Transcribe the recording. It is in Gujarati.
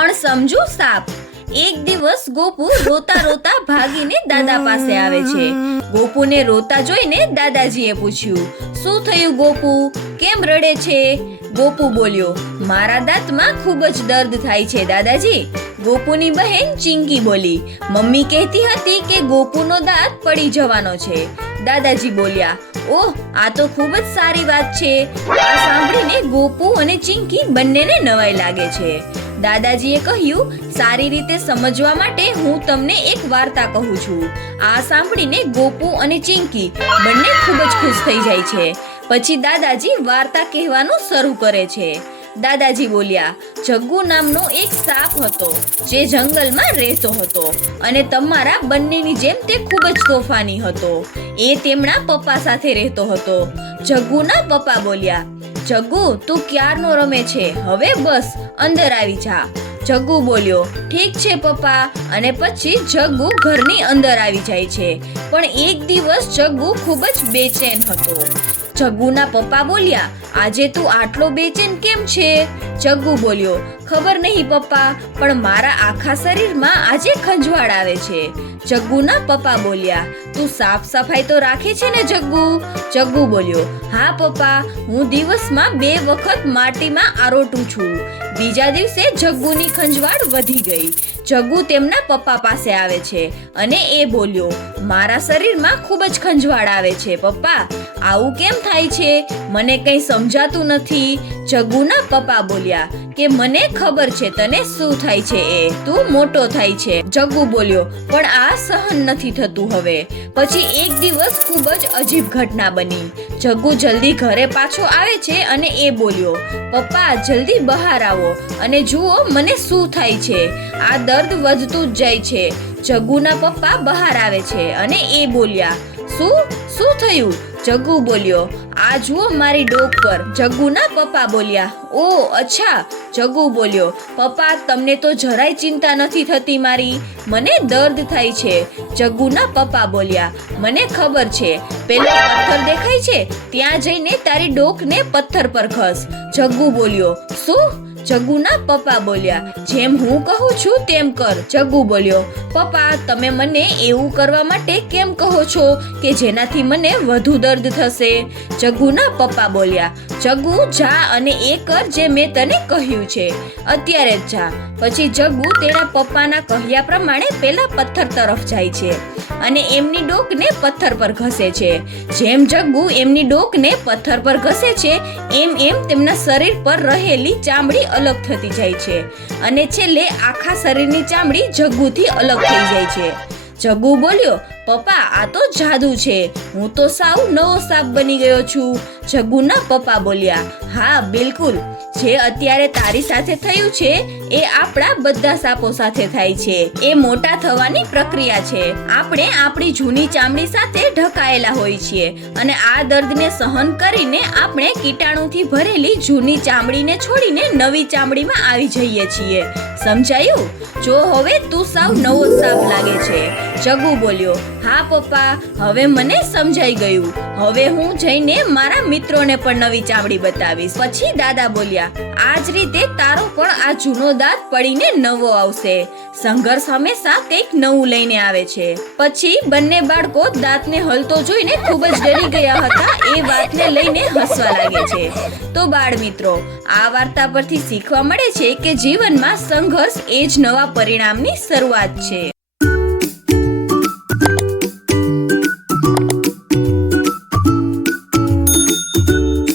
અણસમજુ સાપ। એક દિવસ ગોપુ રોતા રોતા ભાગીને દાદા પાસે આવે છે। ગોપુને રોતા જોઈને દાદાજીએ પૂછ્યું, શું થયું ગોપુ, કેમ રડે છે? ગોપુ બોલ્યો, મારા દાંતમાં ખૂબ જ દર્દ થાય છે દાદાજી। ગોપુની બહેન ચિંકી બોલી, મમ્મી કહેતી હતી કે ગોપુનો દાંત પડી જવાનો છે। દાદાજી બોલ્યા, ઓહ, આ તો ખૂબ જ સારી વાત છે। આ સાંભળીને ગોપુ અને ચિંકી બંનેને નવાઈ લાગે છે। દાદાજીએ કહ્યું, સારી રીતે સમજવા માટે હું તમને એક વાર્તા કહું છું। આ સાંભળીને ગોપુ અને ચિંકી બંને ખૂબ જ ખુશ થઈ જાય છે। પછી દાદાજી વાર્તા કહેવાનું શરૂ કરે છે। દાદાજી બોલ્યા, જગ્ગુ નામનો એક સાપ હતો જે જંગલમાં રહેતો હતો અને તમારા બંનેની જેમ તે ખૂબ જ તોફાની હતો। એ તેમના પપ્પા સાથે રહેતો હતો। જગ્ગુના પપ્પા બોલ્યા, જગ્ગુ તું ક્યારનો રમે છે, હવે બસ અંદર આવી જા। જગ્ગુ બોલ્યો, ઠીક છે પપ્પા, અને પછી જગ્ગુ ઘરની અંદર આવી જાય છે। પણ એક દિવસ જગ્ગુ ખૂબ જ બેચેન હતો। જગ્ગુના પપ્પા બોલ્યા, આજે તું આટલો બેચેન કેમ છે? જગ્ગુ બોલ્યો, ખબર નહીં પપ્પા, પણ મારા આખા શરીરમાં આજે ખંજવાળ આવે છે। જગ્ગુના પપ્પા બોલ્યા, તું સાફ સફાઈ તો રાખે છે ને જગ્ગુ? જગ્ગુ બોલ્યો, હા પપ્પા, હું દિવસમાં 2 વખત માટીમાં આરોટું છું। બીજા દિવસે જગ્ગુની ખંજવાળ વધી ગઈ। જગ્ગુ તેમના પપ્પા પાસે આવે છે અને એ બોલ્યો, મારા શરીરમાં ખૂબ જ ખંજવાળ આવે છે પપ્પા, આવું કેમ થાય છે? મને કંઈ સમજાતું નથી। જગ્ગુના પપ્પા બોલ્યા કે મને ખબર છે તને શું થાય છે, એ તું મોટો થાય છે। જગ્ગુ બોલ્યો, પણ આ સહન નથી થતું હવે। પછી એક દિવસ ખૂબ જ અજીબ ઘટના બની। જગ્ગુ જલ્દી ઘરે પાછો આવે છે અને એ બોલ્યો, પપ્પા જલ્દી બહાર આવો અને જુઓ મને શું થાય છે, આ દર્દ વધતું જ જાય છે। જગ્ગુના પપ્પા બહાર આવે છે અને એ બોલ્યા, શું થયું? જગ્ગુ બોલ્યો, આ જુઓ મારી ડોક પર। જગ્ગુના પપ્પા બોલ્યા, ઓ અચ્છા। જગ્ગુ બોલ્યો, પપ્પા તમને તો જરાય ચિંતા નથી થતી મારી, મને દર્દ થાય છે। જગ્ગુના પપ્પા બોલ્યા, મને ખબર છે, પેલો પથ્થર દેખાય છે ત્યાં જઈને તારી ડોકને પથ્થર પર ઘસ। જગ્ગુ બોલ્યો, શું? જગ્ગુના પપ્પા બોલ્યા, જેમ હું કહું છું તેમ કર। જગ્ગુ બોલ્યો, પપ્પા તમે મને એવું કરવા માટે કેમ કહો છો કે જેનાથી મને વધુ દર્દ થશે? જગ્ગુના પપ્પા બોલ્યા, જગ્ગુ જા અને એ કર જે મેં તને કહ્યું છે, અત્યારે જ જા। પછી જગ્ગુ તેના પપ્પાના કહ્યા પ્રમાણે પેલા પથ્થર તરફ જાય છે અને એમની ડોકને પથ્થર પર ઘસે છે। જેમ જગ્ગુ એમની ડોકને પથ્થર પર ઘસે છે એમ તેમના શરીર પર રહેલી ચામડી અલગ થતી જાય છે અને છેલ્લે આખા શરીરની ચામડી જગ્ગુથી અલગ થઈ જાય છે। જગ્ગુ બોલ્યો, પપ્પા આ તો જાદુ છે, હું તો સાવ નવો સાપ બની ગયો છું। જગ્ગુના પપ્પા બોલ્યા, હા બિલકુલ, જે અત્યારે તારી સાથે થયું છે એ આપણા બધા સાપો સાથે થાય છે। એ મોટા થવાની પ્રક્રિયા છે। આપણે આપણી જૂની ચામડી સાથે ઢકાયેલા હોઈએ છીએ અને આ દર્દને સહન કરીને આપણે કીટાણુથી ભરેલી જૂની ચામડીને છોડીને નવી ચામડીમાં આવી જઈએ છીએ। સમજાયું? જો હવે તું સાવ નવો સાપ લાગે છે। જગ્ગુ બોલ્યો, હા પપ્પા, હવે મને સમજાઈ ગયું, હવે હું જઈને મારા મિત્રોને પણ નવી ચામડી બતાવીશ। પછી દાદા બોલ્યા, આ જ રીતે તારો પણ આ જૂનો દાંત પડીને નવો આવશે। સંઘર્ષ હંમેશા કંઈક નવું લઈને આવે છે। પછી બંને બાળકો દાંતને હલતો જોઈને ખૂબ જ ડરી ગયા હતા એ વાતને લઈને હસવા લાગે છે। તો બાળ મિત્રો, આ વાર્તા પરથી શીખવા મળે છે કે જીવનમાં સંઘર્ષ એ જ નવા પરિણામની શરૂઆત છે।